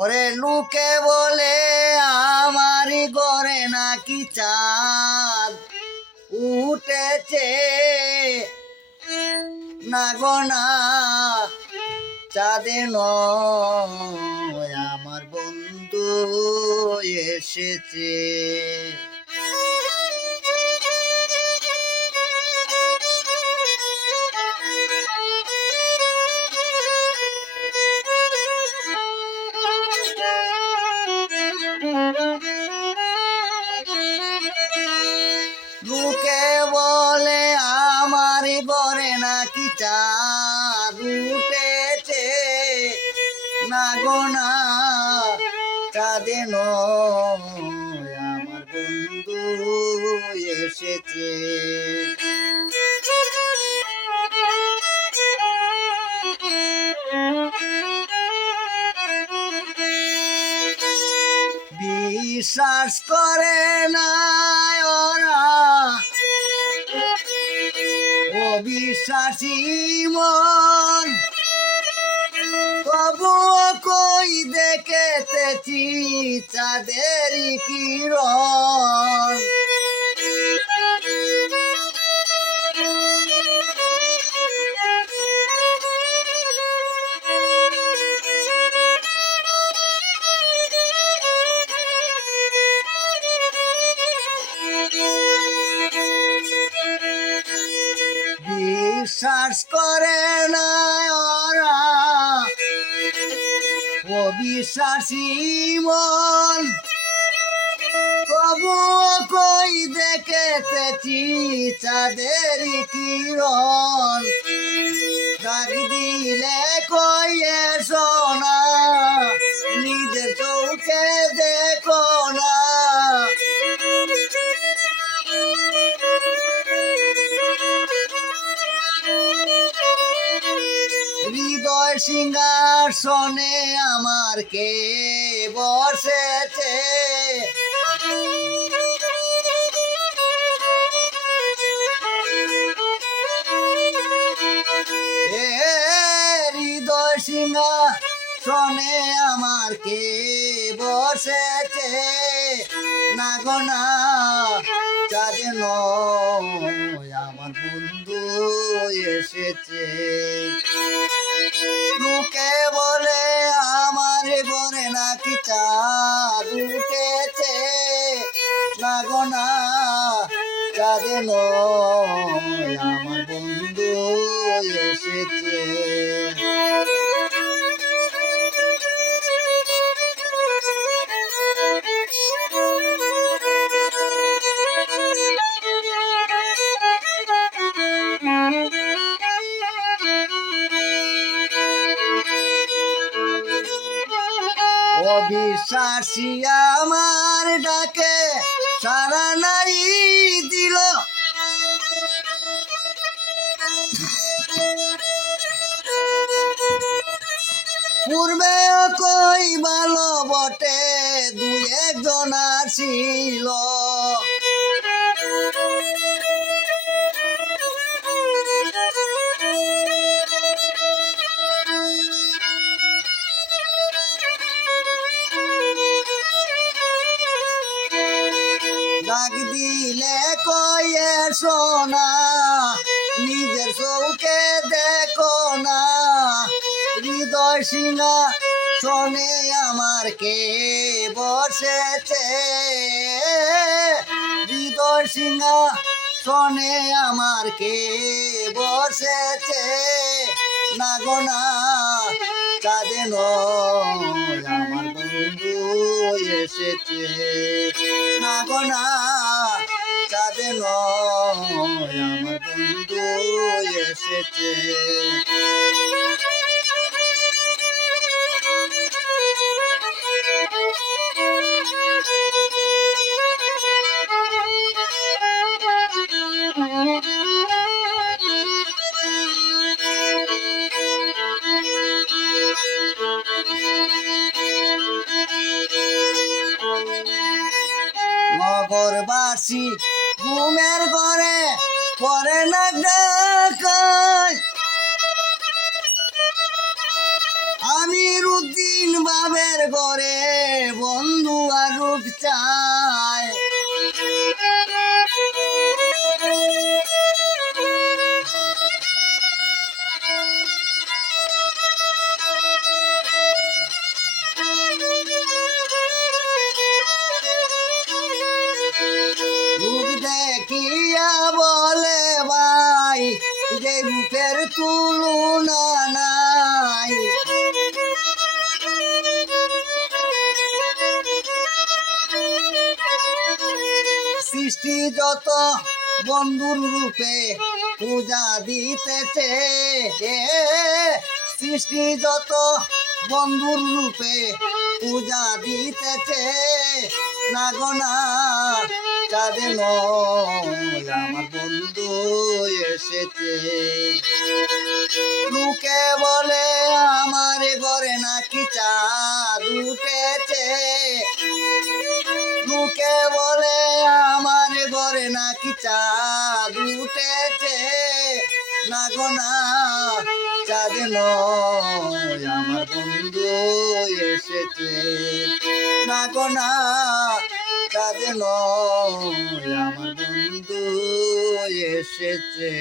ওরে লোকে বলে আমারই ঘরে নাকি চাঁদ উঠেছে, না গো না, চাঁদে নয় আমার বন্ধু এসেছে। লোকে বলে আমারই ঘরে নাকি চাঁদ উঠেছে, না গো না, চাঁদে নয় আমার বন্ধু এসেছে। বিশ্বাস করে না ওরা অবিশ্বাসী মন, তবুও কই দেখেতেছি চাঁদের কিরণ। বিশ্বাস করে না ওরা অবিশ্বাসী মন, তবুও কই দেখেতেছি চাঁদের কিরণ। ডাক দিলে কই এসো না, নিজের চোখে দেখো না। হৃদয় সিংহাসনে আমার কে বসেছে, হৃদয় সিংহাসনে আমার কে বসেছে, না গো না, চাঁদে নয় আমার বন্ধু এসেছে। লোকে বলে আমার ঘরে নাকি চাঁদ উঠেছে, না গো না, চাঁদে নয় আমার বন্ধু এসেছে। অবিশ্বাসী আমার ডাকে সারা নাই দিল, পূর্বেও কই ভালো বটে দুই একজন আসিল। ডাক দিলে কই এসো না, নিজের চোখে দেখো না। হৃদয় সিংহাসনে আমার কে বসেছে, হৃদয় সিংহাসনে আমার কে বসেছে, না গো না, চাঁদে নয় আমার বন্ধু এসেছে, না গো না, চাঁদে নয় আমার বন্ধু এসেছে। নগরবাসী ঘুমের ঘরে পরে না ডাকাই, আমি রুদ্দি তিন বাবের ঘরে বন্ধু আর রূপ চায় রূপ দেখিয়া বলে ভাই যে রূপের তুলনা নাই সৃষ্টি যত বন্ধুর রূপে পূজা দিতেছে সৃষ্টি যত বন্ধুর রূপে পূজা দিতেছে না গোনা চাঁদে নয় আমার বন্ধু এসেছে লোকে বলে আমার ঘরে নাকি চাঁদ উঠেছে লোকে বলে আমার ঘরে নাকি চাঁদ উঠেছে না গোনা চাঁদ নয় আমার বন্ধু এসেছে না গোনা চাঁদ নয় আমার বন্ধু এসেছে।